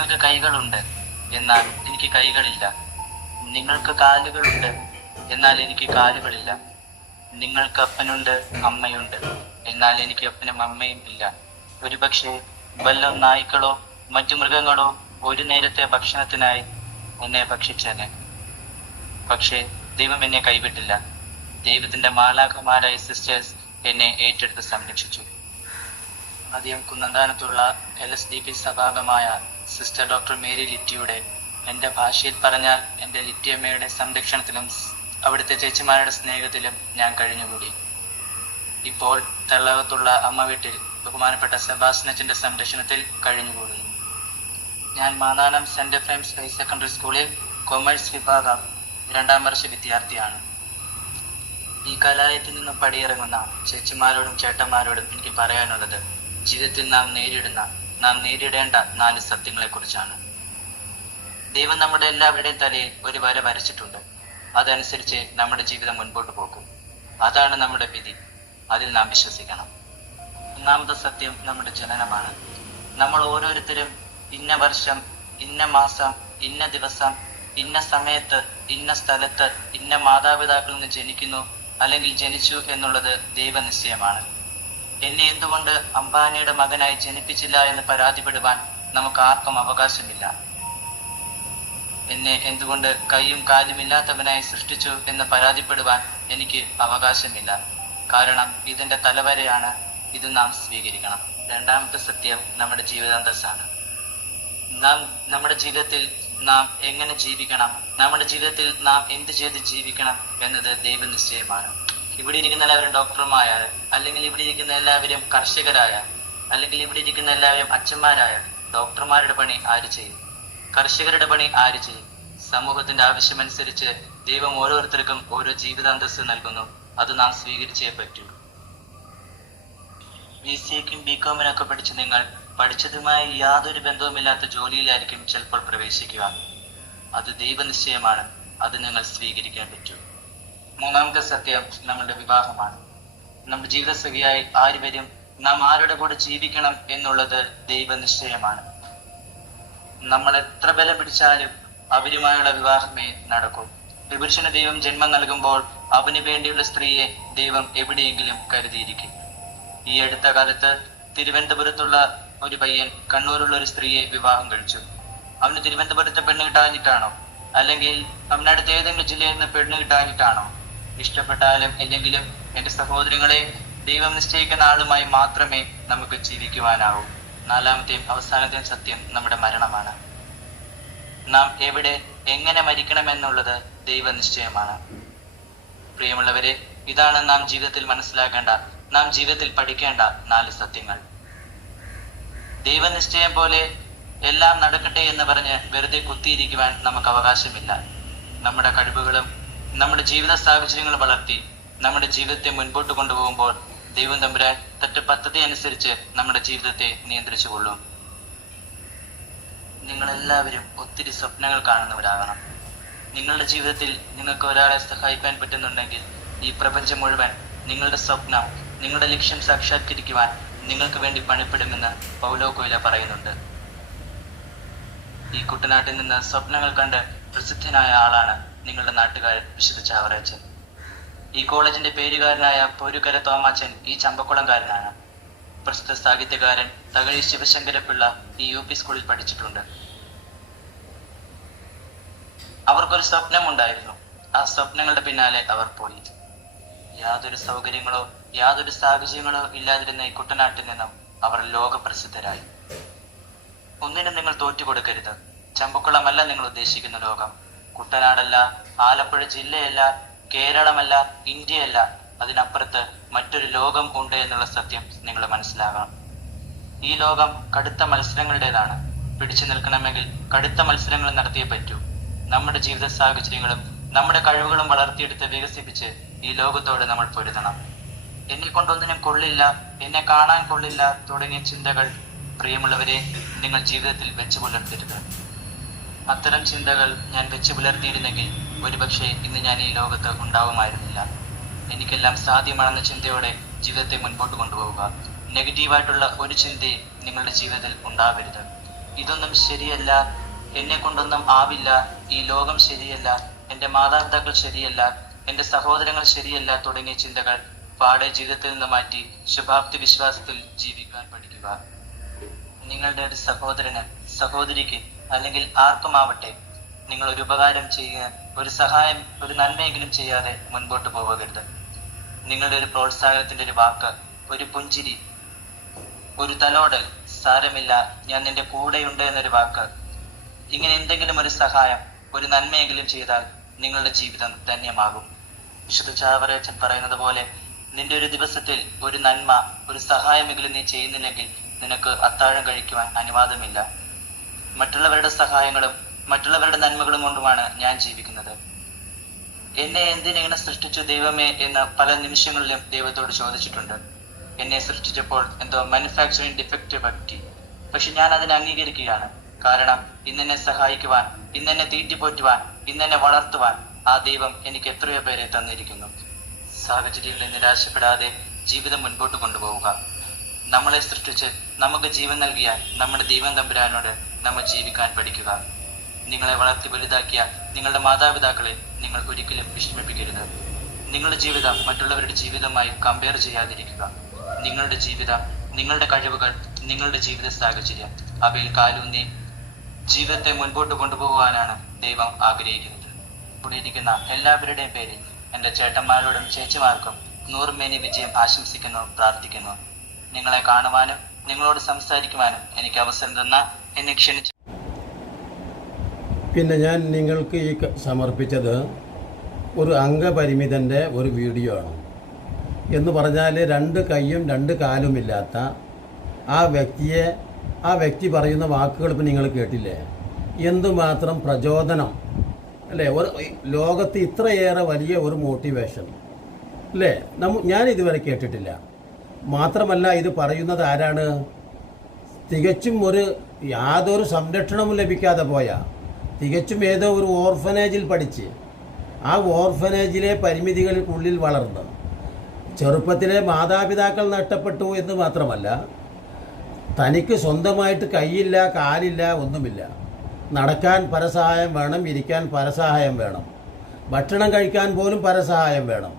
നിങ്ങൾക്ക് കൈകളുണ്ട്. എന്നാൽ എനിക്ക് കൈകളില്ല. നിങ്ങൾക്ക് കാലുകളുണ്ട്. എന്നാൽ എനിക്ക് കാലുകളില്ല. നിങ്ങൾക്ക് അപ്പനുണ്ട് അമ്മയുണ്ട്. എന്നാൽ എനിക്ക് അപ്പനും അമ്മയും ഇല്ല. ഒരുപക്ഷെ വല്ല നായ്ക്കളോ മറ്റു മൃഗങ്ങളോ ഒരു നേരത്തെ ഭക്ഷണത്തിനായി എന്നെ ഭക്ഷിച്ചേനെ. പക്ഷേ ദൈവം എന്നെ കൈവിട്ടില്ല. ദൈവത്തിന്റെ മാലാഖമാരായ സിസ്റ്റേഴ്സ് എന്നെ ഏറ്റെടുത്ത് സംരക്ഷിച്ചു. ആദ്യം കുന്നന്താനത്തുള്ള എൽ എസ് ഡി പി സഭാംഗമായ സിസ്റ്റർ ഡോക്ടർ മേരി ലിറ്റിയുടെ എന്റെ ഭാഷയിൽ പറഞ്ഞാൽ എന്റെ ലിറ്റിയമ്മയുടെ സംരക്ഷണത്തിലും അവിടുത്തെ ചേച്ചിമാരുടെ സ്നേഹത്തിലും ഞാൻ കഴിഞ്ഞുകൂടി. ഇപ്പോൾ തെള്ളകത്തുള്ള അമ്മ വീട്ടിൽ ബഹുമാനപ്പെട്ട സെബാസ്നച്ചിന്റെ സംരക്ഷണത്തിൽ കഴിഞ്ഞുകൂടുന്നു. ഞാൻ Mannanam saint Ephrem's higher secondary സ്കൂളിൽ കൊമേഴ്സ് വിഭാഗം രണ്ടാം വർഷ വിദ്യാർത്ഥിയാണ്. ഈ കലാലയത്തിൽ നിന്നും പടിയിറങ്ങുന്ന ചേച്ചിമാരോടും ചേട്ടന്മാരോടും എനിക്ക് പറയാനുള്ളത് ജീവിതത്തിൽ നാം നേരിടുന്ന നാം നേരിടേണ്ട നാല് സത്യങ്ങളെക്കുറിച്ചാണ്. ദൈവം നമ്മുടെ എല്ലാവരുടെയും തലയിൽ ഒരു വര വരച്ചിട്ടുണ്ട്. അതനുസരിച്ച് നമ്മുടെ ജീവിതം മുൻപോട്ട് പോകും. അതാണ് നമ്മുടെ വിധി. അതിൽ നാം വിശ്വസിക്കണം. ഒന്നാമത്തെ സത്യം നമ്മുടെ ജനനമാണ്. നമ്മൾ ഓരോരുത്തരും ഇന്ന വർഷം ഇന്ന മാസം ഇന്ന ദിവസം ഇന്ന സമയത്ത് ഇന്ന സ്ഥലത്ത് ഇന്ന മാതാപിതാക്കളിൽ നിന്ന് ജനിക്കുന്നു അല്ലെങ്കിൽ ജനിച്ചു എന്നുള്ളത് ദൈവനിശ്ചയമാണ്. എന്നെ എന്തുകൊണ്ട് അംബാനിയുടെ മകനായി ജനിപ്പിച്ചില്ല എന്ന് പരാതിപ്പെടുവാൻ നമുക്ക് ആർക്കും അവകാശമില്ല. എന്നെ എന്തുകൊണ്ട് കൈയും കാലും ഇല്ലാത്തവനായി സൃഷ്ടിച്ചു എന്ന് പരാതിപ്പെടുവാൻ എനിക്ക് അവകാശമില്ല. കാരണം ഇതിന്റെ തലവരെയാണ് ഇത് നാം സ്വീകരിക്കണം. രണ്ടാമത്തെ സത്യം നമ്മുടെ ജീവിതാന്തസ്സാണ്. നാം നമ്മുടെ ജീവിതത്തിൽ നാം എങ്ങനെ ജീവിക്കണം? നമ്മുടെ ജീവിതത്തിൽ നാം എന്ത് ചെയ്ത് ജീവിക്കണം എന്നത് ദൈവനിശ്ചയമാണ്. ഇവിടെ ഇരിക്കുന്ന എല്ലാവരും ഡോക്ടർമാരായ അല്ലെങ്കിൽ ഇവിടെ ഇരിക്കുന്ന എല്ലാവരും കർഷകരായ അല്ലെങ്കിൽ ഇവിടെ ഇരിക്കുന്ന എല്ലാവരും അച്ഛന്മാരായ ഡോക്ടർമാരുടെ പണി ആര് ചെയ്യും? കർഷകരുടെ പണി ആര് ചെയ്യും? സമൂഹത്തിന്റെ ആവശ്യമനുസരിച്ച് ദൈവം ഓരോരുത്തർക്കും ഓരോ ജീവിതാന്തസ് നൽകുന്നു. അത് നാം സ്വീകരിച്ചേ പറ്റൂ. ബി സിക്കും ബി കോമിനൊക്കെ പഠിച്ച് നിങ്ങൾ പഠിച്ചതുമായി യാതൊരു ബന്ധവുമില്ലാത്ത ജോലിയിലായിരിക്കും ചിലപ്പോൾ പ്രവേശിക്കുക. അത് ദൈവനിശ്ചയമാണ്. അത് നിങ്ങൾ സ്വീകരിക്കാൻ പറ്റൂ. മൂന്നാമത്തെ സത്യം നമ്മുടെ വിവാഹമാണ്. നമ്മുടെ ജീവിതസഖിയായി ആര് വരും നാം ആരുടെ കൂടെ ജീവിക്കണം എന്നുള്ളത് ദൈവനിശ്ചയമാണ്. നമ്മൾ എത്ര ബലം പിടിച്ചാലും അവരുമായുള്ള വിവാഹമേ നടക്കൂ. വിപുരുഷന് ദൈവം ജന്മം നൽകുമ്പോൾ അവന് വേണ്ടിയുള്ള സ്ത്രീയെ ദൈവം എവിടെയെങ്കിലും കരുതിയിരിക്കും. ഈ അടുത്ത കാലത്ത് തിരുവനന്തപുരത്തുള്ള ഒരു പയ്യൻ കണ്ണൂരുള്ള ഒരു സ്ത്രീയെ വിവാഹം കഴിച്ചു. അവന് തിരുവനന്തപുരത്ത് പെണ്ണ് കിട്ടാഞ്ഞിട്ടാണോ? അല്ലെങ്കിൽ അവനടുത്ത് ഏതെങ്കിലും ജില്ലയിൽ നിന്ന് പെണ്ണ് കിട്ടാഞ്ഞിട്ടാണോ? ഇഷ്ടപ്പെട്ടാലും ഇല്ലെങ്കിലും എന്റെ സഹോദരങ്ങളെ ദൈവം നിശ്ചയിക്കുന്ന ആളുമായി മാത്രമേ നമുക്ക് ജീവിക്കുവാനാവൂ. നാലാമത്തെയും അവസാനത്തെയും സത്യം നമ്മുടെ മരണമാണ്. നാം എവിടെ എങ്ങനെ മരിക്കണമെന്നുള്ളത് ദൈവനിശ്ചയമാണ് പ്രിയമുള്ളവരെ ഇതാണ് നാം ജീവിതത്തിൽ മനസ്സിലാക്കേണ്ട നാം ജീവിതത്തിൽ പഠിക്കേണ്ട നാല് സത്യങ്ങൾ. ദൈവനിശ്ചയം പോലെ എല്ലാം നടക്കട്ടെ എന്ന് പറഞ്ഞ് വെറുതെ കുത്തിയിരിക്കുവാൻ നമുക്ക് അവകാശമില്ല. നമ്മുടെ കഴിവുകളും നമ്മുടെ ജീവിത സാഹചര്യങ്ങൾ വളർത്തി നമ്മുടെ ജീവിതത്തെ മുൻപോട്ട് കൊണ്ടുപോകുമ്പോൾ ദൈവം തമ്പുരാൻ തന്റെ പദ്ധതി അനുസരിച്ച് നമ്മുടെ ജീവിതത്തെ നിയന്ത്രിച്ചു കൊള്ളും നിങ്ങളെല്ലാവരും ഒത്തിരി സ്വപ്നങ്ങൾ കാണുന്നവരാകണം. നിങ്ങളുടെ ജീവിതത്തിൽ നിങ്ങൾക്ക് ഒരാളെ സഹായിക്കാൻ പറ്റുന്നുണ്ടെങ്കിൽ ഈ പ്രപഞ്ചം മുഴുവൻ നിങ്ങളുടെ സ്വപ്നം നിങ്ങളുടെ ലക്ഷ്യം സാക്ഷാത്കരിക്കുവാൻ നിങ്ങൾക്ക് വേണ്ടി പണിപ്പെടുമെന്ന് പൗലോ കൊയില പറയുന്നുണ്ട്. ഈ കുട്ടനാട്ടിൽ നിന്ന് സ്വപ്നങ്ങൾ കണ്ട് പ്രസിദ്ധനായ ആളാണ് നിങ്ങളുടെ നാട്ടുകാരൻ വിശുദ്ധ ചാവറച്ചൻ ഈ കോളേജിന്റെ പേരുകാരനായ പോരുകര തോമാച്ചൻ ഈ ചമ്പക്കുളംകാരനാണ്. പ്രസിദ്ധ സാഹിത്യകാരൻ തകഴി ശിവശങ്കരപിള്ള ഈ യു പി സ്കൂളിൽ പഠിച്ചിട്ടുണ്ട്. അവർക്കൊരു സ്വപ്നമുണ്ടായിരുന്നു. ആ സ്വപ്നങ്ങളുടെ പിന്നാലെ അവർ പോയി. യാതൊരു സൗകര്യങ്ങളോ യാതൊരു സാഹചര്യങ്ങളോ ഇല്ലാതിരുന്ന ഈ കുട്ടനാട്ടിൽ നിന്നും അവർ ലോകപ്രസിദ്ധരായി. ഒന്നിനും നിങ്ങൾ തോറ്റുകൊടുക്കരുത്. ചമ്പക്കുളമല്ല നിങ്ങൾ ഉദ്ദേശിക്കുന്ന ലോകം. കുട്ടനാടല്ല ആലപ്പുഴ ജില്ലയല്ല കേരളമല്ല ഇന്ത്യയല്ല. അതിനപ്പുറത്ത് മറ്റൊരു ലോകം ഉണ്ട് എന്നുള്ള സത്യം നിങ്ങൾ മനസ്സിലാകണം. ഈ ലോകം കടുത്ത മത്സരങ്ങളുടേതാണ്. പിടിച്ചു നിൽക്കണമെങ്കിൽ കടുത്ത മത്സരങ്ങൾ നടത്തിയേ പറ്റൂ. നമ്മുടെ ജീവിത സാഹചര്യങ്ങളും നമ്മുടെ കഴിവുകളും വളർത്തിയെടുത്ത് വികസിപ്പിച്ച് ഈ ലോകത്തോട് നമ്മൾ പൊരുതണം. എന്നെ കൊണ്ടൊന്നിനും കൊള്ളില്ല എന്നെ കാണാൻ കൊള്ളില്ല തുടങ്ങിയ ചിന്തകൾ പ്രിയമുള്ളവരെ നിങ്ങൾ ജീവിതത്തിൽ വെച്ചു പുലർത്തരുത്. അത്തരം ചിന്തകൾ ഞാൻ വെച്ചു പുലർത്തിയിരുന്നെങ്കിൽ ഒരുപക്ഷെ ഇന്ന് ഞാൻ ഈ ലോകത്ത് ഉണ്ടാവുമായിരുന്നില്ല. എനിക്കെല്ലാം സാധ്യമാണെന്ന ചിന്തയോടെ ജീവിതത്തെ മുൻപോട്ട് കൊണ്ടുപോവുക. നെഗറ്റീവായിട്ടുള്ള ഒരു ചിന്തയും നിങ്ങളുടെ ജീവിതത്തിൽ ഉണ്ടാവരുത്. ഇതൊന്നും ശരിയല്ല. എന്നെ കൊണ്ടൊന്നും ആവില്ല. ഈ ലോകം ശരിയല്ല. എന്റെ മാതാപിതാക്കൾ ശരിയല്ല. എന്റെ സഹോദരങ്ങൾ ശരിയല്ല തുടങ്ങിയ ചിന്തകൾ പാടെ ജീവിതത്തിൽ നിന്ന് മാറ്റി ശുഭാപ്തി വിശ്വാസത്തിൽ ജീവിക്കാൻ പഠിക്കുക. നിങ്ങളുടെ ഒരു സഹോദരന് സഹോദരിക്ക് അല്ലെങ്കിൽ ആർക്കുമാവട്ടെ നിങ്ങൾ ഒരു ഉപകാരം ചെയ്യുക ഒരു സഹായം ഒരു നന്മയെങ്കിലും ചെയ്യാതെ മുൻപോട്ട് പോകരുത്. നിങ്ങളുടെ ഒരു പ്രോത്സാഹനത്തിന്റെ ഒരു വാക്ക് ഒരു പുഞ്ചിരി ഒരു തലോടൽ സാരമില്ല ഞാൻ നിന്റെ കൂടെയുണ്ട് എന്നൊരു വാക്ക് ഇങ്ങനെ എന്തെങ്കിലും ഒരു സഹായം ഒരു നന്മയെങ്കിലും ചെയ്താൽ നിങ്ങളുടെ ജീവിതം ധന്യമാകും. വിശുദ്ധ ചാവറച്ചൻ പറയുന്നത് പോലെ നിന്റെ ഒരു ദിവസത്തിൽ ഒരു നന്മ ഒരു സഹായമെങ്കിലും നീ ചെയ്യുന്നില്ലെങ്കിൽ നിനക്ക് അത്താഴം കഴിക്കുവാൻ അനുവാദമില്ല. മറ്റുള്ളവരുടെ സഹായങ്ങളും മറ്റുള്ളവരുടെ നന്മകളും കൊണ്ടുമാണ് ഞാൻ ജീവിക്കുന്നത്. എന്നെ എന്തിനെങ്ങനെ സൃഷ്ടിച്ചു ദൈവമേ എന്ന് പല നിമിഷങ്ങളിലും ദൈവത്തോട് ചോദിച്ചിട്ടുണ്ട്. എന്നെ സൃഷ്ടിച്ചപ്പോൾ എന്തോ മാനുഫാക്ചറിങ് ഡിഫക്റ്റ് പറ്റി പക്ഷെ ഞാൻ അതിനെ അംഗീകരിക്കുകയാണ്. കാരണം ഇന്നെന്നെ സഹായിക്കുവാൻ ഇന്നെന്നെ തീറ്റിപ്പോറ്റുവാൻ ഇന്നെന്നെ വളർത്തുവാൻ ആ ദൈവം എനിക്ക് എത്രയോ പേരെ തന്നിരിക്കുന്നു. സാഹചര്യങ്ങളിൽ നിരാശപ്പെടാതെ ജീവിതം മുൻപോട്ട് കൊണ്ടുപോവുക. നമ്മളെ സൃഷ്ടിച്ച് നമുക്ക് ജീവൻ നൽകിയ നമ്മുടെ ദൈവം തമ്പുരാനോട് നമ്മൾ ജീവിക്കാൻ പഠിക്കുക. നിങ്ങളെ വളർത്തി വലുതാക്കിയ നിങ്ങളുടെ മാതാപിതാക്കളെ നിങ്ങൾ ഒരിക്കലും വിഷമിപ്പിക്കരുത്. നിങ്ങളുടെ ജീവിതം മറ്റുള്ളവരുടെ ജീവിതമായി കമ്പയർ ചെയ്യാതിരിക്കുക. നിങ്ങളുടെ ജീവിതം നിങ്ങളുടെ കഴിവുകൾ നിങ്ങളുടെ ജീവിത സാഹചര്യം അവയിൽ കാലൂന്നി ജീവിതത്തെ മുൻപോട്ട് കൊണ്ടുപോകുവാനാണ് ദൈവം ആഗ്രഹിക്കുന്നത്. കൂടിയിരിക്കുന്ന എല്ലാവരുടെയും പേരിൽ എന്റെ ചേട്ടന്മാരോടും ചേച്ചിമാർക്കും നൂറുമേനി വിജയം ആശംസിക്കുന്നു പ്രാർത്ഥിക്കുന്നു. നിങ്ങളെ കാണുവാനും നിങ്ങളോട് സംസാരിക്കുവാനും എനിക്ക് അവസരം തന്ന എന്നെ ക്ഷണിച്ചു. പിന്നെ ഞാൻ നിങ്ങൾക്ക് ഈ സമർപ്പിച്ചത് ഒരു അംഗപരിമിതന്റെ ഒരു വീഡിയോ ആണ്. എന്ന് പറഞ്ഞാൽ രണ്ട് കൈയും രണ്ട് കാലുമില്ലാത്ത ആ വ്യക്തിയെ ആ വ്യക്തി പറയുന്ന വാക്കുകൾ ഇപ്പം നിങ്ങൾ കേട്ടില്ലേ? എന്തുമാത്രം പ്രചോദനം അല്ലേ? ഒരു ലോകത്ത് ഇത്രയേറെ വലിയ ഒരു മോട്ടിവേഷൻ അല്ലേ? നമ്മ ഞാൻ ഇതുവരെ കേട്ടിട്ടില്ല. മാത്രമല്ല ഇത് പറയുന്നത് ആരാണ്? തികച്ചും ഒരു യാതൊരു സംരക്ഷണവും ലഭിക്കാതെ പോയ. തികച്ചും ഏതോ ഒരു ഓർഫനേജിൽ പഠിച്ച് ആ ഓർഫനേജിലെ പരിമിതികൾക്കുള്ളിൽ വളർന്ന്. ചെറുപ്പത്തിലെ മാതാപിതാക്കൾ നഷ്ടപ്പെട്ടു എന്ന് മാത്രമല്ല തനിക്ക് സ്വന്തമായിട്ട് കൈയില്ല കാലില്ല ഒന്നുമില്ല. നടക്കാൻ പരസഹായം വേണം ഇരിക്കാൻ പരസഹായം വേണം. ഭക്ഷണം കഴിക്കാൻ പോലും പരസഹായം വേണം.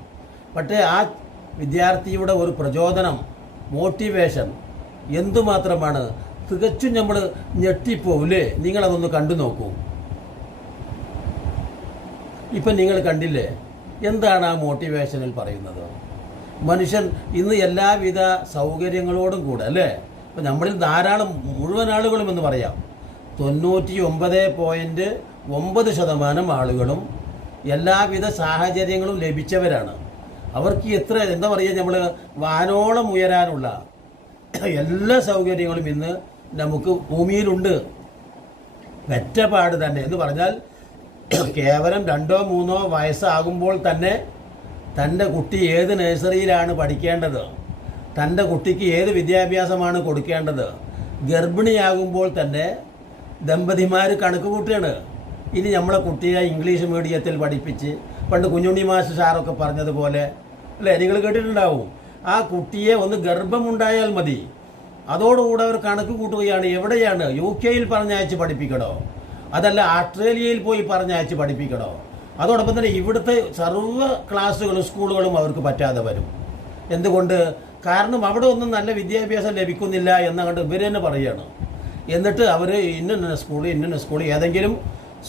പക്ഷേ ആ വിദ്യാർത്ഥിയുടെ ഒരു പ്രചോദനം മോട്ടിവേഷൻ എന്തുമാത്രമാണ് തികച്ചും നമ്മൾ ഞെട്ടിപ്പോവില്ലേ നിങ്ങളതൊന്ന് കണ്ടു നോക്കൂ. ഇപ്പം നിങ്ങൾ കണ്ടില്ലേ? എന്താണ് ആ മോട്ടിവേഷനിൽ പറയുന്നത്? മനുഷ്യൻ ഇന്ന് എല്ലാവിധ സൗകര്യങ്ങളോടും കൂടെ അല്ലേ? ഇപ്പം നമ്മളിൽ ധാരാളം മുഴുവൻ ആളുകളും എന്ന് പറയാം. തൊണ്ണൂറ്റി ഒമ്പത് പോയിന്റ് ഒമ്പത് ശതമാനം ആളുകളും എല്ലാവിധ സാഹചര്യങ്ങളും ലഭിച്ചവരാണ്. അവർക്ക് എത്ര എന്താ പറയുക നമ്മൾ വാനോളം ഉയരാനുള്ള എല്ലാ സൗകര്യങ്ങളും ഇന്ന് നമുക്ക് ഭൂമിയിലുണ്ട്. വെറ്റപാട് തന്നെ. എന്ന് പറഞ്ഞാൽ കേവലം രണ്ടോ മൂന്നോ വയസ്സാകുമ്പോൾ തന്നെ തന്റെ കുട്ടി ഏത് നഴ്സറിയിലാണ് പഠിക്കേണ്ടത്? തന്റെ കുട്ടിക്ക് ഏത് വിദ്യാഭ്യാസമാണ് കൊടുക്കേണ്ടത്? ഗർഭിണിയാകുമ്പോൾ തന്നെ ദമ്പതിമാർ കണക്ക് കൂട്ടുകയാണ് ഇനി നമ്മളെ കുട്ടിയെ ഇംഗ്ലീഷ് മീഡിയത്തിൽ പഠിപ്പിച്ച് പണ്ട് കുഞ്ഞുണ്ണി മാഷ് സാറൊക്കെ പറഞ്ഞതുപോലെ അല്ലേ? നിങ്ങൾ കേട്ടിട്ടുണ്ടാവും. ആ കുട്ടിയെ ഒന്ന് ഗർഭമുണ്ടായാൽ മതി. അതോടുകൂടെ അവർ കണക്ക് കൂട്ടുകയാണ് എവിടെയാണ് യു കെയിൽ പറഞ്ഞയച്ച് പഠിപ്പിക്കണോ? അതല്ല ഓസ്ട്രേലിയയിൽ പോയി പറഞ്ഞയച്ച് പഠിപ്പിക്കണോ? അതോടൊപ്പം തന്നെ ഇവിടുത്തെ സർവ ക്ലാസ്സുകളും സ്കൂളുകളും അവർക്ക് പറ്റാതെ വരും. എന്തുകൊണ്ട്? കാരണം അവിടെ ഒന്നും നല്ല വിദ്യാഭ്യാസം ലഭിക്കുന്നില്ല എന്നങ്ങോട്ട് ഇവർ തന്നെ പറയുകയാണ് എന്നിട്ട് അവർ ഇന്ന സ്കൂൾ ഇന്ന സ്കൂൾ ഏതെങ്കിലും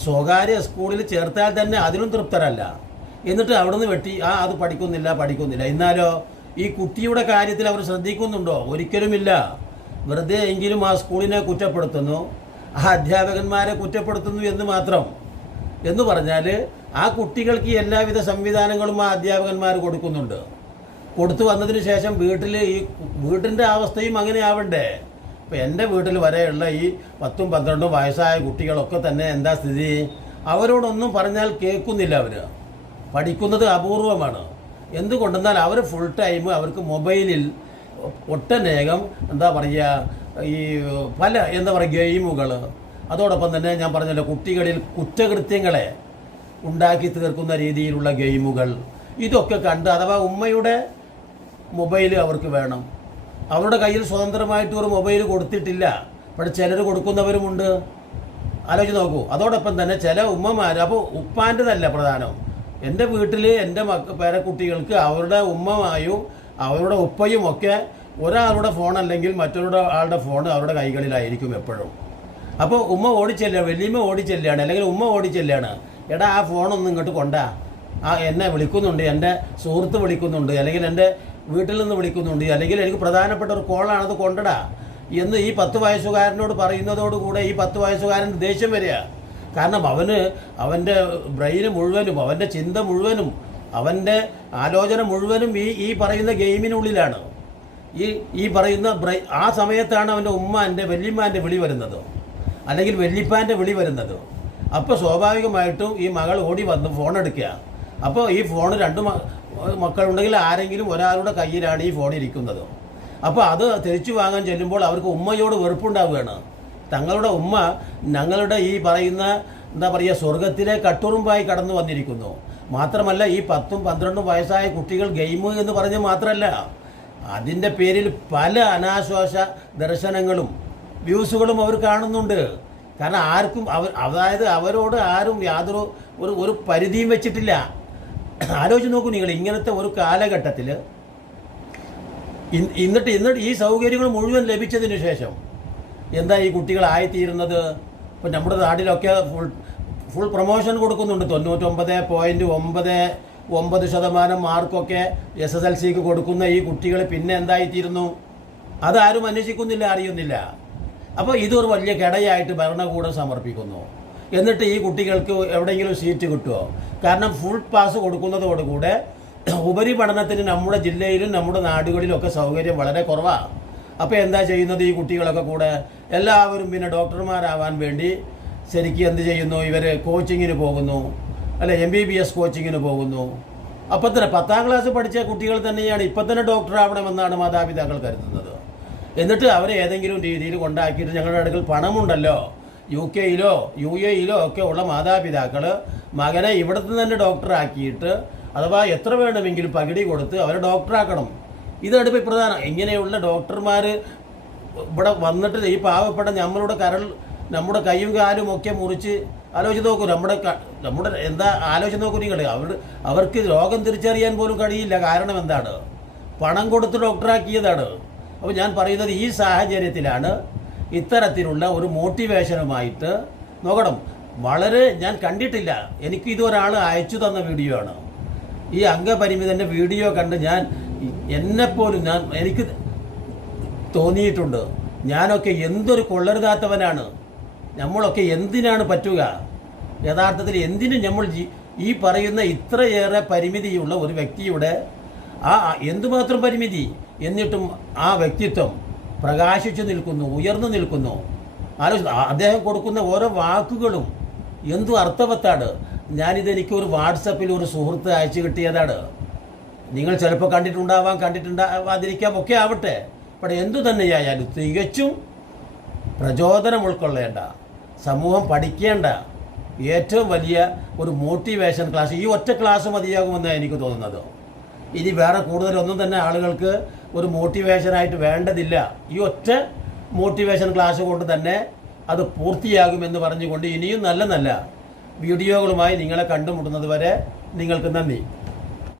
സ്വകാര്യ സ്കൂളിൽ ചേർത്താൽ തന്നെ അതിലും തൃപ്തരല്ല. എന്നിട്ട് അവിടെ നിന്ന് വെട്ടി ആ അത് പഠിക്കുന്നില്ല പഠിക്കുന്നില്ല. എന്നാലോ ഈ കുട്ടിയുടെ കാര്യത്തിൽ അവർ ശ്രദ്ധിക്കുന്നുണ്ടോ? ഒരിക്കലുമില്ല. വെറുതെ എങ്കിലും ആ സ്കൂളിനെ കുറ്റപ്പെടുത്തുന്നു ആ അധ്യാപകന്മാരെ കുറ്റപ്പെടുത്തുന്നു എന്ന് മാത്രം. എന്ന് പറഞ്ഞാൽ ആ കുട്ടികൾക്ക് എല്ലാവിധ സംവിധാനങ്ങളും ആ അധ്യാപകന്മാർ കൊടുക്കുന്നുണ്ട്. കൊടുത്തു വന്നതിന് ശേഷം വീട്ടിൽ ഈ വീട്ടിന്റെ അവസ്ഥയും അങ്ങനെ ആവണ്ടേ? ഇപ്പം എന്റെ വീട്ടിൽ വരെയുള്ള ഈ പത്തും പന്ത്രണ്ടും വയസ്സായ കുട്ടികളൊക്കെ തന്നെ എന്താ സ്ഥിതി? അവരോടൊന്നും പറഞ്ഞാൽ കേൾക്കുന്നില്ല അവർ പഠിക്കുന്നത് അപൂർവമാണ്. എന്തുകൊണ്ടെന്നാൽ അവർ ഫുൾ ടൈം അവർക്ക് മൊബൈലിൽ ഒട്ടനേകം എന്താ പറയുക ഈ പല എന്താ പറയുക ഗെയിമുകൾ. അതോടൊപ്പം തന്നെ ഞാൻ പറഞ്ഞല്ലോ കുട്ടികളിൽ കുറ്റകൃത്യങ്ങളെ ഉണ്ടാക്കി തീർക്കുന്ന രീതിയിലുള്ള ഗെയിമുകൾ. ഇതൊക്കെ കണ്ട് അഥവാ ഉമ്മയുടെ മൊബൈൽ അവർക്ക് വേണം. അവരുടെ കയ്യിൽ സ്വതന്ത്രമായിട്ട് ഒരു മൊബൈൽ കൊടുത്തിട്ടില്ല. ഇവിടെ ചിലർ കൊടുക്കുന്നവരുമുണ്ട്. ആലോചിച്ച് നോക്കൂ. അതോടൊപ്പം തന്നെ ചില ഉമ്മമാർ അപ്പോൾ ഉപ്പാന്റെതല്ല പ്രധാനം. എന്റെ വീട്ടിൽ എന്റെ മക്ക പേരക്കുട്ടികൾക്ക് അവരുടെ ഉമ്മമായും അവരുടെ ഉപ്പയും ഒക്കെ ഒരാളുടെ ഫോൺ അല്ലെങ്കിൽ മറ്റൊരുടെ ആളുടെ ഫോൺ അവരുടെ കൈകളിലായിരിക്കും എപ്പോഴും. അപ്പോൾ ഉമ്മ ഓടിച്ചെല്ലുക വലിയമ്മ ഓടിച്ചെല്ലുകയാണ് അല്ലെങ്കിൽ ഉമ്മ ഓടിച്ചെല്ലുകയാണ്. എടാ ആ ഫോണൊന്നും ഇങ്ങോട്ട് കൊണ്ടാ. ആ എന്നെ വിളിക്കുന്നുണ്ട് എന്റെ സുഹൃത്ത് വിളിക്കുന്നുണ്ട് അല്ലെങ്കിൽ എന്റെ വീട്ടിൽ നിന്ന് വിളിക്കുന്നുണ്ട് അല്ലെങ്കിൽ എനിക്ക് പ്രധാനപ്പെട്ട ഒരു കോളാണത് കൊണ്ടടാ. എന്ന് ഈ പത്ത് വയസ്സുകാരനോട് പറയുന്നതോടുകൂടെ ഈ പത്ത് വയസ്സുകാരൻ ദേഷ്യം വരിക. കാരണം അവന് അവന്റെ ബ്രെയിന് മുഴുവനും അവന്റെ ചിന്ത മുഴുവനും അവന്റെ ആലോചന മുഴുവനും ഈ ഈ പറയുന്ന ഗെയിമിനുള്ളിലാണ്. ഈ ഈ പറയുന്ന ആ സമയത്താണ് അവന്റെ ഉമ്മാന്റെ വല്യമ്മാന്റെ വിളി വരുന്നത്. അല്ലെങ്കിൽ വല്യപ്പാന്റെ വിളി വരുന്നത്. അപ്പോൾ സ്വാഭാവികമായിട്ടും ഈ മകൾ ഓടി വന്ന് ഫോൺ എടുക്കുക. അപ്പോൾ ഈ ഫോൺ രണ്ട് മക്കളുണ്ടെങ്കിൽ ആരെങ്കിലും ഒരാളുടെ കയ്യിലാണ് ഈ ഫോൺ ഇരിക്കുന്നത്. അപ്പോൾ അത് തിരിച്ചു വാങ്ങാൻ ചെല്ലുമ്പോൾ അവർക്ക് ഉമ്മയോട് വെറുപ്പുണ്ടാവുകയാണ്. തങ്ങളുടെ ഉമ്മ ഞങ്ങളുടെ ഈ പറയുന്ന എന്താ പറയുക സ്വർഗത്തിലെ കട്ടുറുമ്പായി കടന്നു വന്നിരിക്കുന്നു. മാത്രമല്ല ഈ പത്തും പന്ത്രണ്ടും വയസ്സായ കുട്ടികൾ ഗെയിം എന്ന് പറഞ്ഞ് മാത്രമല്ല അതിന്റെ പേരിൽ പല അനാശ്വാസ ദർശനങ്ങളും വ്യൂസുകളും അവർ കാണുന്നുണ്ട്. കാരണം ആർക്കും അവർ അതായത് അവരോട് ആരും യാതൊരു ഒരു ഒരു പരിധിയും വെച്ചിട്ടില്ല. ആലോചിച്ച് നോക്കൂ നിങ്ങൾ ഇങ്ങനത്തെ ഒരു കാലഘട്ടത്തിൽ ഇന്നിട്ട് എന്നിട്ട് ഈ സൗകര്യങ്ങൾ മുഴുവൻ ലഭിച്ചതിന് ശേഷം എന്താ ഈ കുട്ടികളായിത്തീരുന്നത് ഇപ്പം നമ്മുടെ നാട്ടിലൊക്കെ ഫുൾ ഫുൾ പ്രൊമോഷൻ കൊടുക്കുന്നുണ്ട്. തൊണ്ണൂറ്റൊമ്പത് പോയിന്റ് ഒമ്പത് ഒമ്പത് ശതമാനം മാർക്കൊക്കെ എസ് എസ് എൽ സിക്ക് കൊടുക്കുന്ന ഈ കുട്ടികൾ പിന്നെ എന്തായിത്തീരുന്നു? അതാരും അന്വേഷിക്കുന്നില്ല അറിയുന്നില്ല. അപ്പോൾ ഇതൊരു വലിയ കിടയായിട്ട് ഭരണകൂടം സമർപ്പിക്കുന്നു. എന്നിട്ട് ഈ കുട്ടികൾക്ക് എവിടെയെങ്കിലും സീറ്റ് കിട്ടുമോ കാരണം ഫുൾ പാസ് കൊടുക്കുന്നതോടുകൂടെ ഉപരിപഠനത്തിന് നമ്മുടെ ജില്ലയിലും നമ്മുടെ നാടുകളിലും ഒക്കെ സൗകര്യം വളരെ കുറവാണ് അപ്പോൾ എന്താ ചെയ്യുന്നത് ഈ കുട്ടികളൊക്കെ കൂടെ? എല്ലാവരും പിന്നെ ഡോക്ടർമാരാവാൻ വേണ്ടി ശരിക്കും എന്ത് ചെയ്യുന്നു? ഇവർ കോച്ചിങ്ങിന് പോകുന്നു. അല്ലെ എം ബി ബി എസ് കോച്ചിങ്ങിന് പോകുന്നു. അപ്പം തന്നെ പത്താം ക്ലാസ് പഠിച്ച കുട്ടികൾ തന്നെയാണ് ഇപ്പം തന്നെ ഡോക്ടർ ആവണമെന്നാണ് മാതാപിതാക്കൾ കരുതുന്നത്. എന്നിട്ട് അവരെ ഏതെങ്കിലും രീതിയിൽ കൊണ്ടാക്കിയിട്ട് ഞങ്ങളുടെ അടുക്കൽ പണമുണ്ടല്ലോ. യു കെയിലോ യു എയിലോ ഒക്കെ ഉള്ള മാതാപിതാക്കൾ മകനെ ഇവിടുത്തെ തന്നെ ഡോക്ടറാക്കിയിട്ട് അഥവാ എത്ര വേണമെങ്കിലും പകിടി കൊടുത്ത് അവരെ ഡോക്ടറാക്കണം ഇതാണ് ഇപ്പോൾ പ്രധാനം. ഇങ്ങനെയുള്ള ഡോക്ടർമാർ ഇവിടെ വന്നിട്ട് ഈ പാവപ്പെട്ട നമ്മളുടെ കരൾ നമ്മുടെ കൈയും കാലും ഒക്കെ മുറിച്ച് ആലോചിച്ച് നോക്കൂ നമ്മുടെ നമ്മുടെ എന്താ ആലോചിച്ച് നോക്കൂ നിങ്ങൾ? അവർ അവർക്ക് രോഗം തിരിച്ചറിയാൻ പോലും കഴിയില്ല. കാരണം എന്താണ്? പണം കൊടുത്ത് ഡോക്ടറാക്കിയതാണ്. അപ്പോൾ ഞാൻ പറയുന്നത് ഈ സാഹചര്യത്തിലാണ് ഇത്തരത്തിലുള്ള ഒരു മോട്ടിവേഷനുമായിട്ട് നോക്കണം. വളരെ ഞാൻ കണ്ടിട്ടില്ല. എനിക്ക് ഇതൊരാൾ അയച്ചു തന്ന വീഡിയോ ആണ് ഈ അംഗപരിമിതന്റെ വീഡിയോ കണ്ട് ഞാൻ എന്നെപ്പോലും ഞാൻ എനിക്ക് തോന്നിയിട്ടുണ്ട്. ഞാനൊക്കെ എന്തൊരു കൊള്ളരുതാത്തവനാണ്. നമ്മളൊക്കെ എന്തിനാണ് പറ്റുക? യഥാർത്ഥത്തിൽ എന്തിനും നമ്മൾ ഈ പറയുന്ന ഇത്രയേറെ പരിമിതിയുള്ള ഒരു വ്യക്തിയുടെ ആ എന്തുമാത്രം പരിമിതി? എന്നിട്ടും ആ വ്യക്തിത്വം പ്രകാശിച്ചു നിൽക്കുന്നു ഉയർന്നു നിൽക്കുന്നു. ആലോചിച്ചു അദ്ദേഹം കൊടുക്കുന്ന ഓരോ വാക്കുകളും എന്തു അർത്ഥവത്താണ്? ഞാനിതെനിക്ക് ഒരു വാട്സപ്പിൽ ഒരു സുഹൃത്ത് അയച്ചു കിട്ടിയതാണ്. നിങ്ങൾ ചിലപ്പോൾ കണ്ടിട്ടുണ്ടാവാം കണ്ടിട്ടുണ്ടാവാതിരിക്കാം ഒക്കെ ആവട്ടെ. പക്ഷേ എന്തു തന്നെയായാലും തികച്ചും പ്രചോദനം ഉൾക്കൊള്ളേണ്ട. സമൂഹം പഠിക്കേണ്ട ഏറ്റവും വലിയ ഒരു മോട്ടിവേഷൻ ക്ലാസ് ഈ ഒറ്റ ക്ലാസ് മതിയാകുമെന്നാണ് എനിക്ക് തോന്നുന്നത്. ഇനി വേറെ കൂടുതലൊന്നും തന്നെ ആളുകൾക്ക് ഒരു മോട്ടിവേഷനായിട്ട് വേണ്ടതില്ല. ഈ ഒറ്റ മോട്ടിവേഷൻ ക്ലാസ് കൊണ്ട് തന്നെ അത് പൂർത്തിയാകുമെന്ന് പറഞ്ഞുകൊണ്ട് ഇനിയും നല്ല നല്ല വീഡിയോകളുമായി നിങ്ങളെ കണ്ടുമുട്ടുന്നത് വരെ നിങ്ങൾക്ക് നന്ദി.